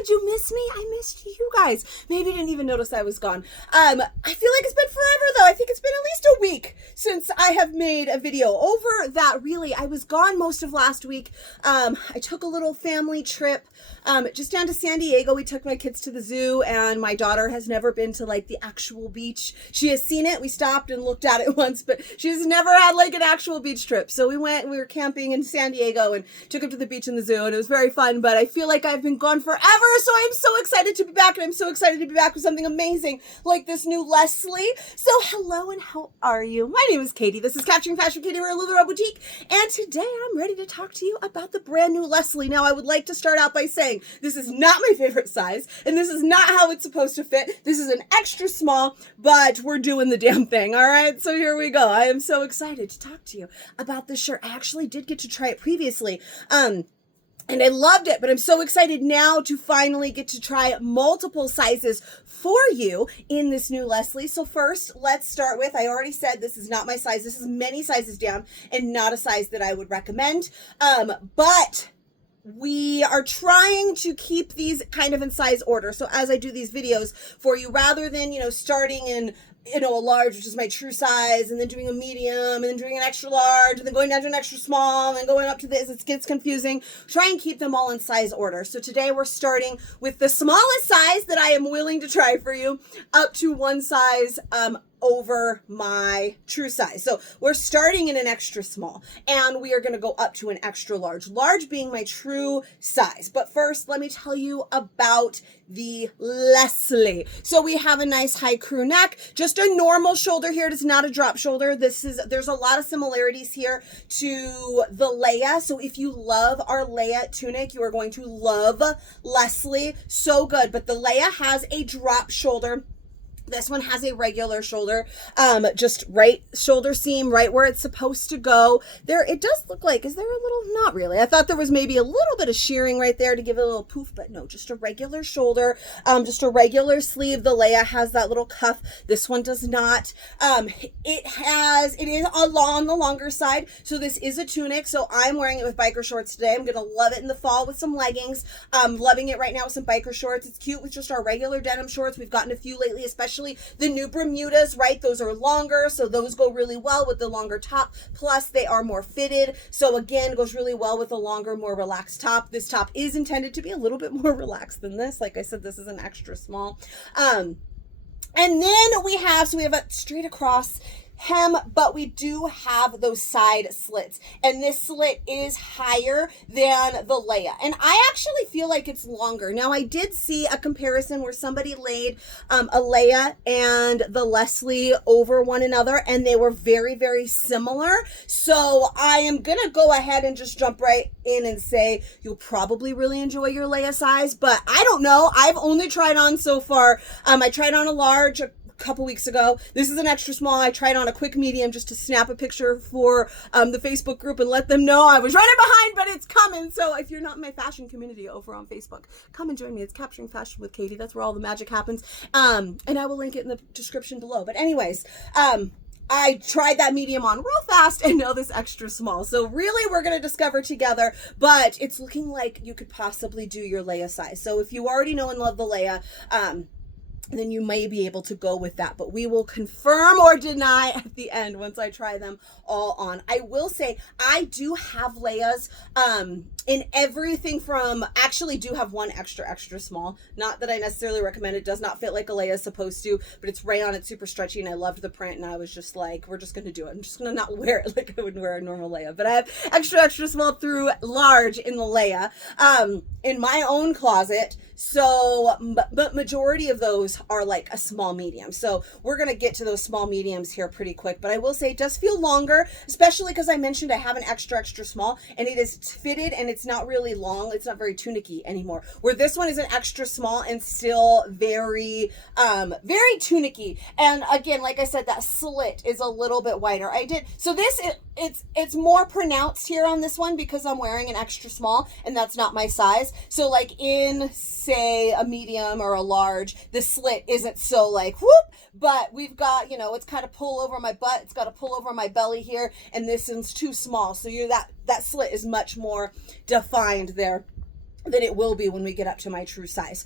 Did you miss me? I missed you guys. Maybe you didn't even notice I was gone. I feel like it's been forever though. I think it's been at least a week since I have made a video. Over that, really, I was gone most of last week. I took a little family trip just down to San Diego. We took my kids to the zoo, and my daughter has never been to like the actual beach. She has seen it. We stopped and looked at it once, but she's never had like an actual beach trip. So we were camping in San Diego and took them to the beach and the zoo, and it was very fun, but I feel like I've been gone forever, so I'm so excited to be back, and I'm so excited to be back with something amazing like this new Lesley. So hello, and how are you? My name is Katie. This is Capturing Fashion Katie. We're a LuLaRoe's boutique, and today I'm ready to talk to you about the brand new Lesley. Now, I would like to start out by saying this is not my favorite size, and this is not how it's supposed to fit. This is an extra small, but we're doing the damn thing, all right? So here we go. I am so excited to talk to you about this shirt. I actually did get to try it previously, and I loved it, but I'm so excited now to finally get to try multiple sizes for you in this new Lesley. So first, let's start with, I already said this is not my size. This is many sizes down and not a size that I would recommend. But we are trying to keep these kind of in size order. So as I do these videos for you, rather than, starting in a large, which is my true size, and then doing a medium, and then doing an extra large, and then going down to an extra small, and then going up to this, it gets confusing. Try and keep them all in size order. So today we're starting with the smallest size that I am willing to try for you, up to one size over my true size. So we're starting in an extra small, and we are going to go up to an extra large, large being my true size. But first, let me tell you about the Lesley. So we have a nice high crew neck, just a normal shoulder here. It is not a drop shoulder. There's a lot of similarities here to the Leia. So if you love our Leia tunic, you are going to love Lesley. So good. But the Leia has a drop shoulder. This one has a regular shoulder, just right shoulder seam, right where it's supposed to go. There, it does look like, is there a little, not really. I thought there was maybe a little bit of shearing right there to give it a little poof, but no, just a regular shoulder, just a regular sleeve. The Leia has that little cuff. This one does not. It is on the longer side. So this is a tunic. So I'm wearing it with biker shorts today. I'm going to love it in the fall with some leggings. Loving it right now with some biker shorts. It's cute with just our regular denim shorts. We've gotten a few lately, especially the new Bermudas, right? Those are longer, so those go really well with the longer top. Plus, they are more fitted. So again, goes really well with a longer, more relaxed top. This top is intended to be a little bit more relaxed than this. Like I said, this is an extra small. And then we have a straight across hem, but we do have those side slits, and this slit is higher than the Leia, and I actually feel like it's longer. Now, I did see a comparison where somebody laid a Leia and the Lesley over one another, and they were very, very similar. So I am gonna go ahead and just jump right in and say you'll probably really enjoy your Leia size, but I don't know. I've only tried on so far. I tried on a large couple weeks ago. This is an extra small. I tried on a quick medium just to snap a picture for the Facebook group and let them know I was running behind, but it's coming. So if you're not in my fashion community over on Facebook, come and join me. It's Capturing Fashion with Katie. That's where all the magic happens. And I will link it in the description below. But anyways, I tried that medium on real fast and now this extra small. So really we're going to discover together, but it's looking like you could possibly do your Leia size. So if you already know and love the Leia, then you may be able to go with that, but we will confirm or deny at the end once I try them all on. I will say I do have Leias in everything from, actually do have one extra small. Not that I necessarily recommend. It does not fit like a Leia is supposed to, but it's rayon, it's super stretchy, and I loved the print, and I was just like, we're just going to do it. I'm just going to not wear it like I would wear a normal Leia, but I have extra small through large in the Leia in my own closet. So, but majority of those are like a small medium. So we're going to get to those small mediums here pretty quick. But I will say it does feel longer, especially because I mentioned I have an extra small, and it is fitted and it's not really long. It's not very tunicky anymore. Where this one is an extra small and still very, very tunicky. And again, like I said, that slit is a little bit wider. So this, it's more pronounced here on this one because I'm wearing an extra small and that's not my size. So like in, say, a medium or a large, the slit isn't so like whoop, but we've got, it's kind of pull over my butt, it's got to pull over my belly here, and this one's too small, so that slit is much more defined there. than it will be when we get up to my true size.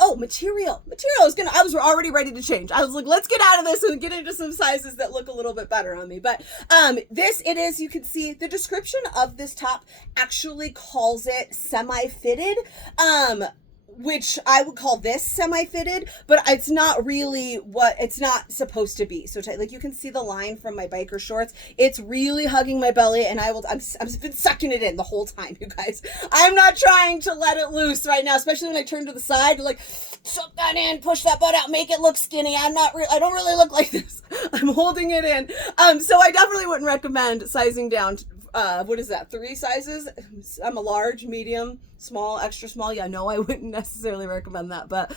Oh, material is gonna, I was already ready to change. I was like, let's get out of this and get into some sizes that look a little bit better on me. But it is, you can see the description of this top actually calls it semi-fitted. Which I would call this semi-fitted, but it's not really what it's not supposed to be. So like you can see the line from my biker shorts. It's really hugging my belly, and I've been sucking it in the whole time, you guys. I'm not trying to let it loose right now, especially when I turn to the side, like suck that in, push that butt out, make it look skinny. I don't really look like this. I'm holding it in. So I definitely wouldn't recommend sizing down. What is that? 3 sizes? I'm a large, medium, small, extra small. Yeah, no, I wouldn't necessarily recommend that, but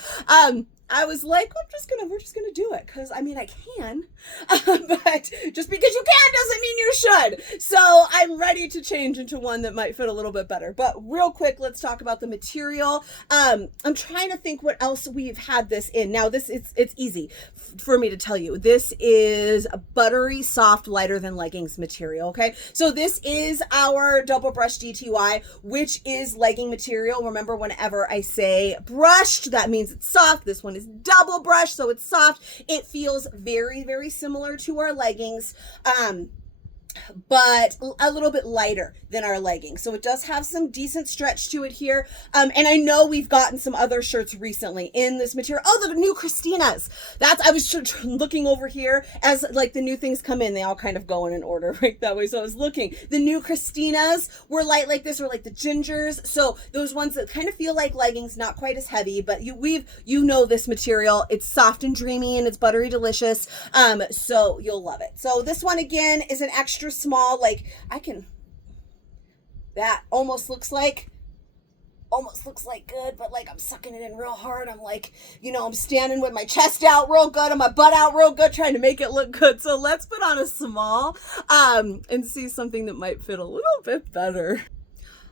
I was like, we're just gonna do it, because I mean I can, but just because you can doesn't mean you should. So I'm ready to change into one that might fit a little bit better. But real quick, let's talk about the material. I'm trying to think what else we've had this in. Now it's easy for me to tell you. This is a buttery soft, lighter than leggings material. Okay, so this is our double brush DTY, which is legging material. Remember, whenever I say brushed, that means it's soft. This one is double brush, so it's soft. It feels very, very similar to our leggings, but a little bit lighter than our leggings. So it does have some decent stretch to it here. And I know we've gotten some other shirts recently in this material. Oh, the new Christinas. I was looking over here as like the new things come in. They all kind of go in an order right that way. So I was looking. The new Christinas were light like this, or like the gingers. So those ones that kind of feel like leggings, not quite as heavy, but you know this material. It's soft and dreamy, and it's buttery delicious. So you'll love it. So this one again is an extra small, like that almost looks like good, but like I'm sucking it in real hard. I'm like, I'm standing with my chest out real good and my butt out real good, trying to make it look good. So let's put on a small and see something that might fit a little bit better.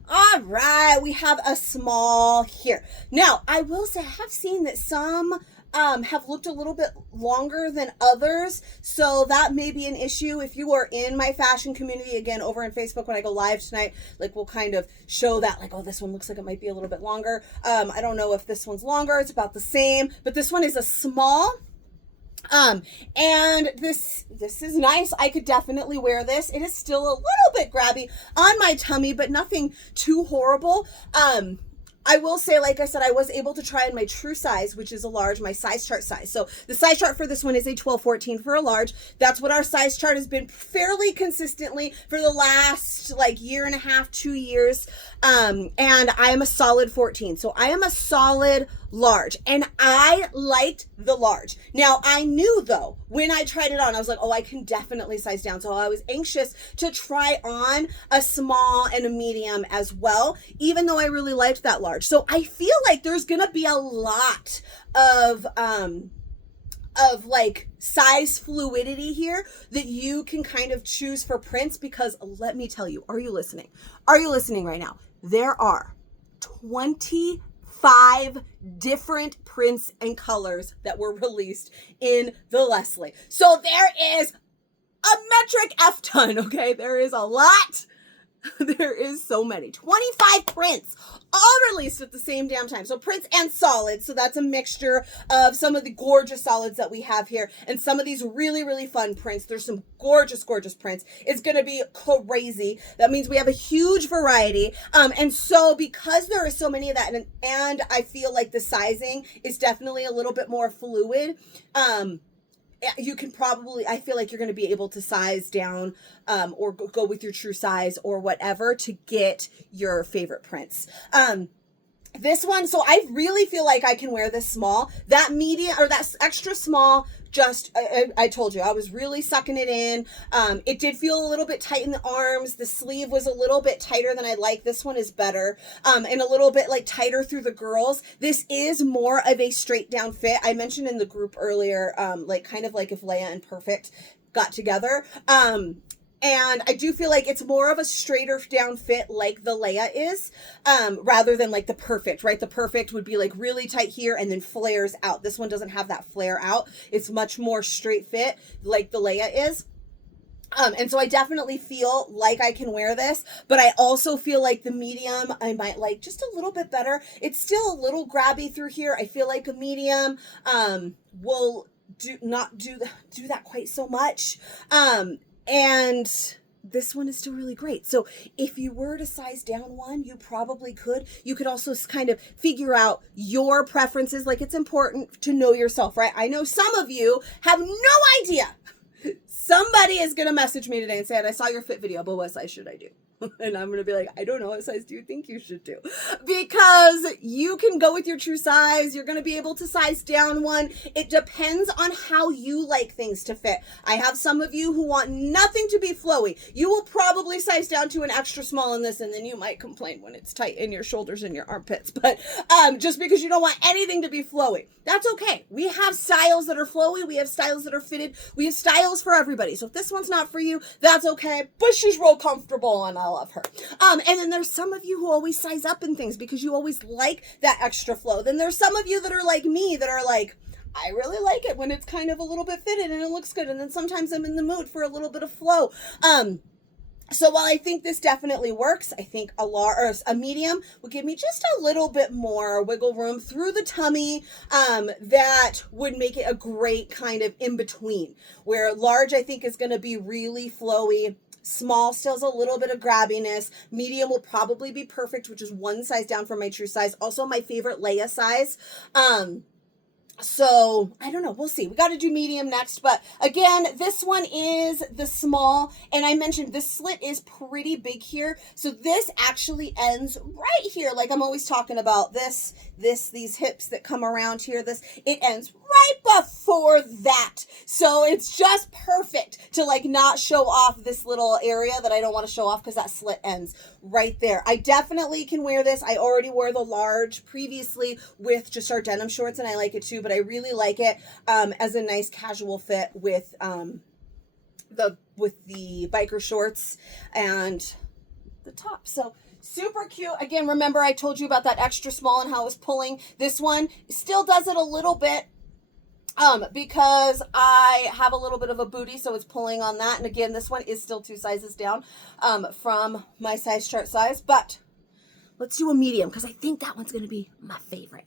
All right, we have a small here. Now, I will say I have seen that some have looked a little bit longer than others, so that may be an issue. If you are in my fashion community, again, over on Facebook when I go live tonight, like we'll kind of show that, like, oh, this one looks like it might be a little bit longer. I don't know if this one's longer. It's about the same, but this one is a small. And this is nice. I could definitely wear this. It is still a little bit grabby on my tummy, but nothing too horrible. I will say, like I said, I was able to try in my true size, which is a large, my size chart size. So the size chart for this one is a 12-14 for a large. That's what our size chart has been fairly consistently for the last like year and a half, 2 years. And I am a solid 14. So I am a solid large, and I liked the large. Now I knew though, when I tried it on, I was like, oh, I can definitely size down. So I was anxious to try on a small and a medium as well, even though I really liked that large. So I feel like there's gonna be a lot of like size fluidity here that you can kind of choose for prints, because let me tell you, are you listening? Are you listening right now? There are 25 different prints and colors that were released in the Lesley. So there is a metric F ton, okay? There is a lot. There is so many. 25 prints, all released at the same damn time. So prints and solids. So that's a mixture of some of the gorgeous solids that we have here and some of these really, really fun prints. There's some gorgeous, gorgeous prints. It's going to be crazy. That means we have a huge variety. And so because there are so many of that, and I feel like the sizing is definitely a little bit more fluid, you can probably, I feel like you're going to be able to size down or go with your true size or whatever to get your favorite prints. This one, so I really feel like I can wear this small. That medium, or that extra small, just, I told you, I was really sucking it in. It did feel a little bit tight in the arms. The sleeve was a little bit tighter than I like. This one is better. And a little bit like tighter through the girls. This is more of a straight down fit. I mentioned in the group earlier, like kind of like if Leia and Perfect got together. And I do feel like it's more of a straighter down fit like the Leia is, rather than like the Perfect, right? The Perfect would be like really tight here and then flares out. This one doesn't have that flare out. It's much more straight fit like the Leia is. And so I definitely feel like I can wear this, but I also feel like the medium I might like just a little bit better. It's still a little grabby through here. I feel like a medium will not do that quite so much. And this one is still really great. So if you were to size down one, you probably could. You could also kind of figure out your preferences. Like, it's important to know yourself, right? I know some of you have no idea. Somebody is going to message me today and say, I saw your fit video, but what size should I do? And I'm going to be like, I don't know. What size do you think you should do? Because you can go with your true size. You're going to be able to size down one. It depends on how you like things to fit. I have some of you who want nothing to be flowy. You will probably size down to an extra small in this, and then you might complain when it's tight in your shoulders and your armpits. But just because you don't want anything to be flowy, that's okay. We have styles that are flowy. We have styles that are fitted. We have styles for everybody. So if this one's not for you, that's okay. But she's real comfortable, and I love her. And then there's some of you who always size up in things because you always like that extra flow. Then there's some of you that are like me that are like, I really like it when it's kind of a little bit fitted and it looks good. And then sometimes I'm in the mood for a little bit of flow. So while I think this definitely works, I think a medium will give me just a little bit more wiggle room through the tummy that would make it a great kind of in between, where large I think is going to be really flowy. Small still has a little bit of grabbiness. Medium will probably be perfect, which is one size down from my true size. Also my favorite Leia size. So I don't know. We'll see. We got to do medium next. But again, this one is the small. And I mentioned this slit is pretty big here. So this actually ends right here. Like I'm always talking about these hips that come around here. It ends right before that. So it's just perfect to like not show off this little area that I don't want to show off because that slit ends right there. I definitely can wear this. I already wore the large previously with just our denim shorts and I like it too, but I really like it as a nice casual fit with the biker shorts and the top. So super cute. Again, remember I told you about that extra small and how it was pulling. This one still does it a little bit because I have a little bit of a booty, so it's pulling on that. And again, this one is still 2 sizes down from my size chart size, but let's do a medium because I think that one's going to be my favorite.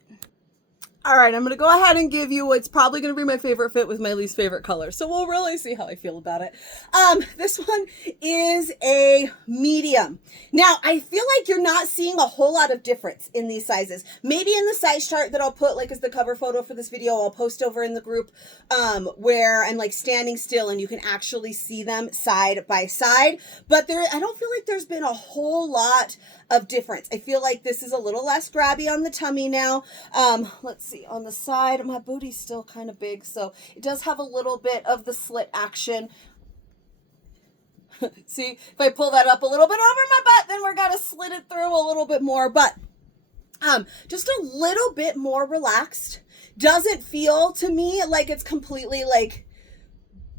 All right, I'm going to go ahead and give you what's probably going to be my favorite fit with my least favorite color. So we'll really see how I feel about it. This one is a medium. Now, I feel like you're not seeing a whole lot of difference in these sizes. Maybe in the size chart that I'll put like as the cover photo for this video, I'll post over in the group where I'm like standing still and you can actually see them side by side. But I don't feel like there's been a whole lot of difference. I feel like this is a little less grabby on the tummy now. Let's see, on the side, my booty's still kind of big, so it does have a little bit of the slit action. See, if I pull that up a little bit over my butt, then we're gonna slit it through a little bit more, but just a little bit more relaxed. Doesn't feel to me like it's completely like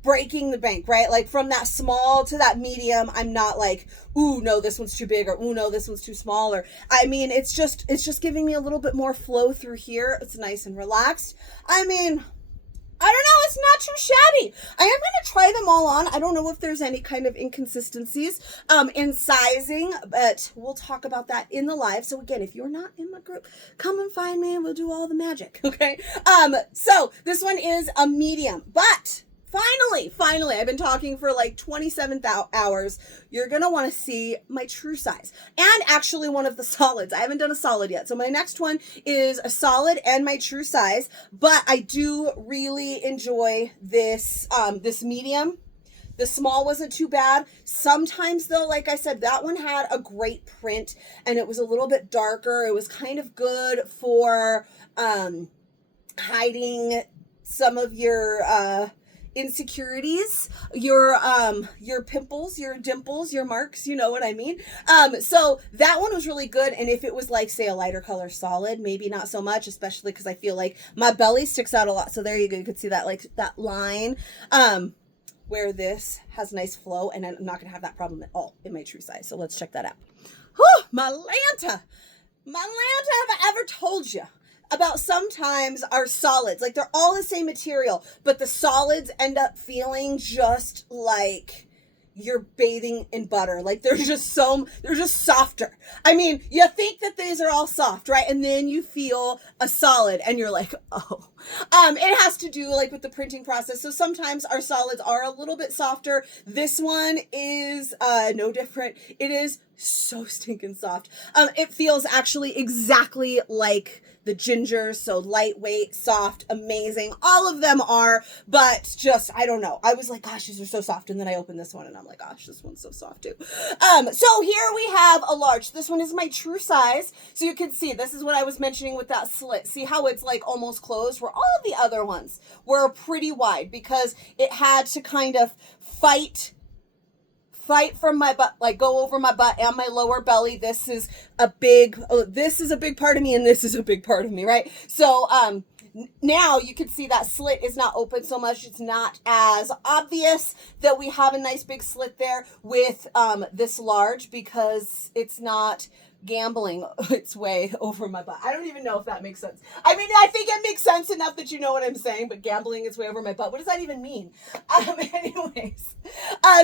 breaking the bank, right? Like from that small to that medium, I'm not like, ooh, no, this one's too big, or ooh, no, this one's too small, or I mean, it's just giving me a little bit more flow through here. It's nice and relaxed. I mean, I don't know, it's not too shabby. I am going to try them all on. I don't know if there's any kind of inconsistencies in sizing, but we'll talk about that in the live. So again, if you're not in my group, come and find me and we'll do all the magic, okay? So this one is a medium, but Finally, I've been talking for like 27 hours. You're going to want to see my true size and actually one of the solids. I haven't done a solid yet. So my next one is a solid and my true size, but I do really enjoy this, this medium. The small wasn't too bad. Sometimes though, like I said, that one had a great print and it was a little bit darker. It was kind of good for, hiding some of your, insecurities, your pimples, your dimples, your marks, you know what I mean? So that one was really good. And if it was like, say, a lighter color solid, maybe not so much, especially because I feel like my belly sticks out a lot. So there you go. You could see that, like that line, where this has nice flow, and I'm not going to have that problem at all in my true size. So let's check that out. Whew, my Lanta, have I ever told you about sometimes our solids, like they're all the same material, but the solids end up feeling just like you're bathing in butter. Like they're just softer. I mean, you think that these are all soft, right? And then you feel a solid and you're like, oh. It has to do like with the printing process. So sometimes our solids are a little bit softer. This one is no different. It is so stinking soft. It feels actually exactly like the gingers, so lightweight, soft, amazing. All of them are, but just, I don't know. I was like, gosh, these are so soft. And then I opened this one and I'm like, gosh, this one's so soft too. So here we have a large. This one is my true size. So you can see, this is what I was mentioning with that slit. See how it's like almost closed, where all of the other ones were pretty wide because it had to kind of fight from my butt, like go over my butt and my lower belly. This is a big part of me, and this is a big part of me, right? So now you can see that slit is not open so much. It's not as obvious that we have a nice big slit there with this large, because it's not gambling its way over my butt. I don't even know if that makes sense. I mean, I think it makes sense enough that you know what I'm saying, but gambling its way over my butt, what does that even mean? Anyways,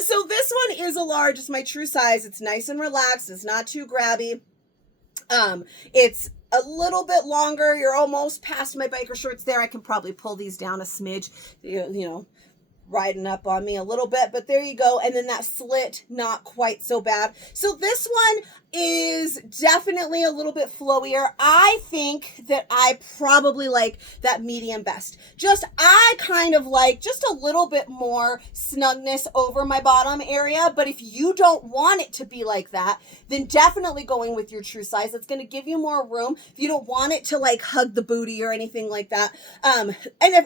so this one is a large. It's my true size. It's nice and relaxed. It's not too grabby. It's a little bit longer. You're almost past my biker shorts there. I can probably pull these down a smidge, you know, riding up on me a little bit, but there you go. And then that slit, not quite so bad. So this one is definitely a little bit flowier. I think that I probably like that medium best. I kind of like just a little bit more snugness over my bottom area, but if you don't want it to be like that, then definitely going with your true size. It's going to give you more room. If you don't want it to like hug the booty or anything like that. And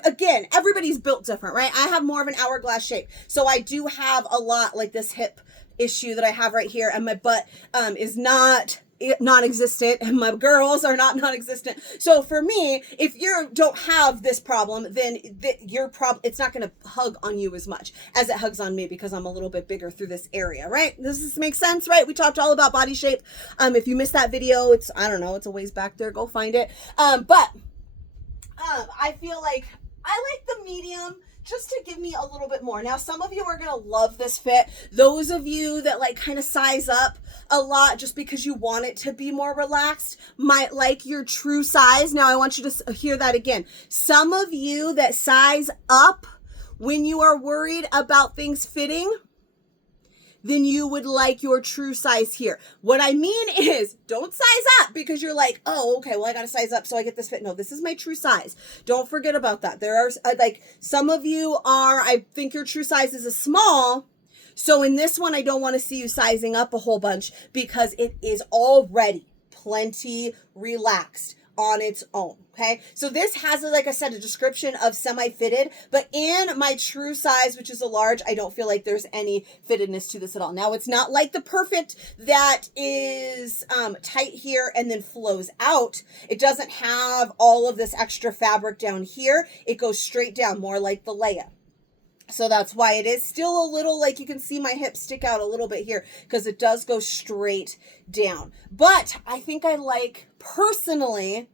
again, everybody's built different, right? I have more of an hourglass shape. So I do have a lot like this hip issue that I have right here, and my butt is not non-existent, and my girls are not non-existent. So for me, if you don't have this problem, then it's not going to hug on you as much as it hugs on me, because I'm a little bit bigger through this area, right? Does this make sense, right? We talked all about body shape. If you missed that video, it's a ways back there. Go find it. But I feel like I like the medium, just to give me a little bit more. Now, some of you are going to love this fit. Those of you that like kind of size up a lot just because you want it to be more relaxed might like your true size. Now, I want you to hear that again. Some of you that size up when you are worried about things fitting, then you would like your true size here. What I mean is, don't size up because you're like, oh, okay, well, I got to size up so I get this fit. No, this is my true size. Don't forget about that. There are like some of you are, I think your true size is a small. So in this one, I don't want to see you sizing up a whole bunch because it is already plenty relaxed on its own. Okay, so this has, like I said, a description of semi-fitted, but in my true size, which is a large, I don't feel like there's any fittedness to this at all. Now, it's not like the perfect that is tight here and then flows out. It doesn't have all of this extra fabric down here. It goes straight down, more like the Leia. So that's why it is still a little, like you can see my hips stick out a little bit here because it does go straight down. But I think I like, personally,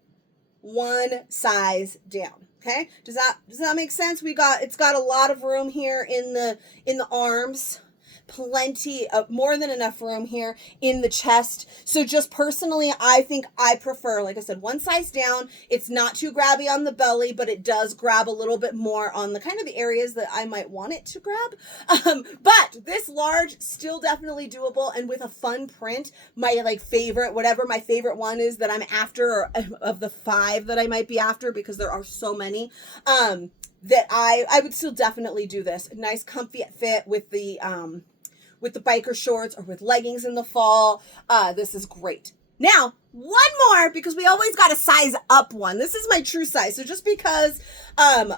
one size down. Okay, does that make sense? It's got a lot of room here in the arms, plenty of, more than enough room here in the chest. So just personally, I think I prefer, like I said, one size down. It's not too grabby on the belly, but it does grab a little bit more on the kind of the areas that I might want it to grab. But this large, still definitely doable, and with a fun print. My like favorite, whatever my favorite one is that I'm after, or of the 5 that I might be after, because there are so many, that I would still definitely do this. Nice comfy fit with the biker shorts or with leggings in the fall. This is great. Now, one more, because we always got to size up one. This is my true size. So just because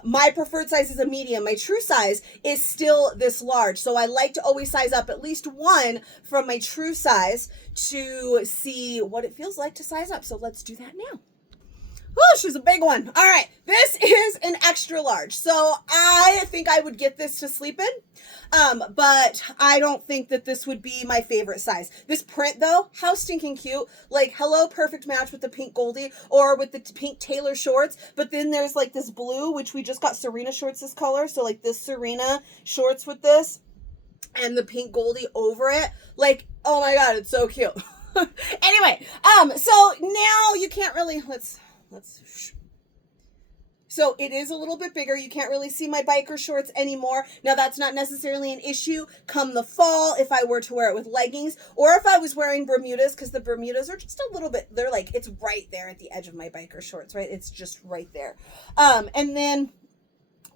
my preferred size is a medium, my true size is still this large. So I like to always size up at least one from my true size to see what it feels like to size up. So let's do that now. Oh, she's a big one. All right, this is an extra large. So I think I would get this to sleep in, but I don't think that this would be my favorite size. This print, though, how stinking cute. Like, hello, perfect match with the pink Goldie or with the pink Taylor shorts. But then there's like this blue, which we just got Serena shorts this color. So like this Serena shorts with this. and the pink goldie over it. Like, oh my God, it's so cute. Anyway, so now you can't really, so it is a little bit bigger. You can't really see my biker shorts anymore. Now that's not necessarily an issue come the fall if I were to wear it with leggings, or if I was wearing Bermudas, because the Bermudas are just a little bit, they're like, it's right there at the edge of my biker shorts, right? It's just right there. And then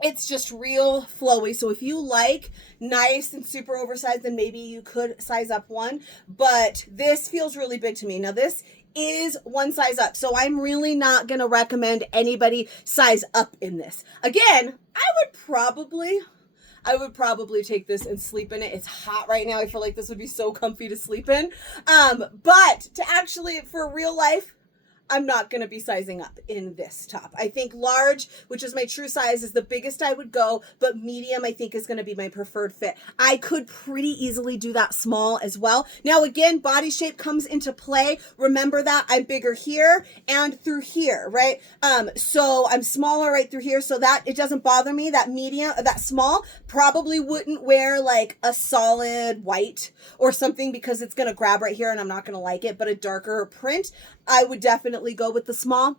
it's just real flowy. So if you like nice and super oversized, then maybe you could size up one, but this feels really big to me. Now this is one size up, so I'm really not going to recommend anybody size up in this. Again, I would probably take this and sleep in it. It's hot right now. I feel like this would be so comfy to sleep in. But to actually, for real life, I'm not going to be sizing up in this top. I think large, which is my true size, is the biggest I would go, but medium I think is going to be my preferred fit. I could pretty easily do that small as well. Now again, body shape comes into play. Remember that I'm bigger here and through here, right? So I'm smaller right through here, so that it doesn't bother me. That medium, that small, probably wouldn't wear like a solid white or something because it's going to grab right here and I'm not going to like it, but a darker print, I would definitely go with the small.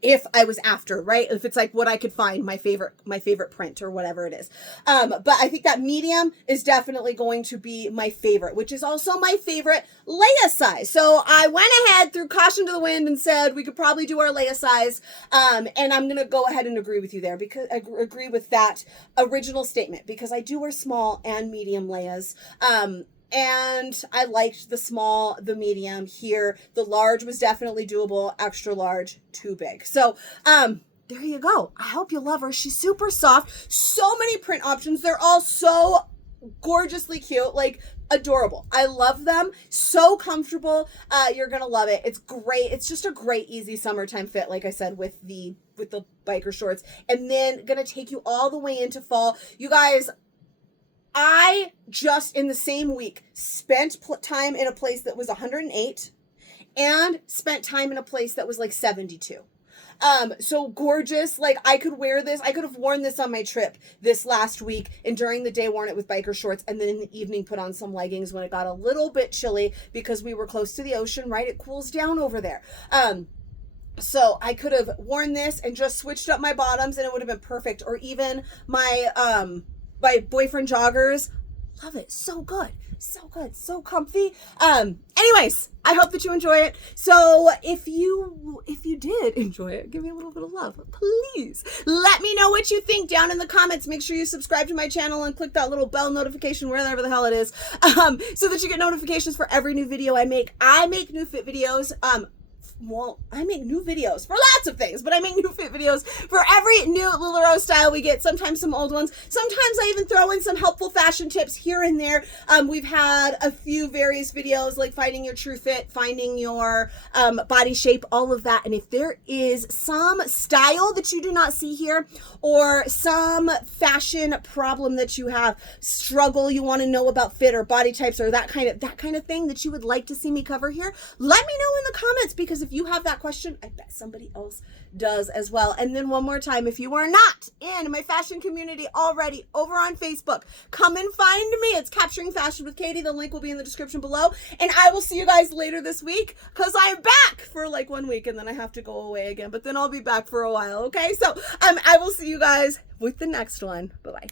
If I was after, right? If it's like what I could find, my favorite print or whatever it is. But I think that medium is definitely going to be my favorite, which is also my favorite Leia size. So I went ahead, threw caution to the wind and said we could probably do our Leia size. And I'm going to go ahead and agree with you there, because I agree with that original statement, because I do wear small and medium Leias. And I liked the small, the medium here. The large was definitely doable. Extra large, too big. So, there you go. I hope you love her. She's super soft. So many print options. They're all so gorgeously cute, like adorable. I love them. So comfortable. You're going to love it. It's great. It's just a great, easy summertime fit, like I said, with the biker shorts. And then going to take you all the way into fall. You guys, I just in the same week spent time in a place that was 108 and spent time in a place that was like 72. So gorgeous. Like I could wear this. I could have worn this on my trip this last week and during the day worn it with biker shorts, and then in the evening put on some leggings when it got a little bit chilly because we were close to the ocean, right? It cools down over there. So I could have worn this and just switched up my bottoms and it would have been perfect. Or even my boyfriend joggers. Love it. So good. So good. So comfy. Anyways, I hope that you enjoy it. So if you did enjoy it, give me a little bit of love. Please let me know what you think down in the comments. Make sure you subscribe to my channel and click that little bell notification, wherever the hell it is, so that you get notifications for every new video I make. I make new fit videos. Well, I make new videos for lots of things, but I make new fit videos for every new LuLaRoe's style we get, sometimes some old ones. Sometimes I even throw in some helpful fashion tips here and there. We've had a few various videos like finding your true fit, finding your body shape, all of that. And if there is some style that you do not see here, or some fashion problem that you have, struggle you want to know about fit or body types, or that kind of thing that you would like to see me cover here, let me know in the comments, because if you have that question, I bet somebody else does as well. And then one more time, if you are not in my fashion community already over on Facebook, come and find me. It's Capturing Fashion with Katie. The link will be in the description below. And I will see you guys later this week, because I'm back for like 1 week and then I have to go away again, but then I'll be back for a while. Okay. So I will see you guys with the next one. Bye-bye.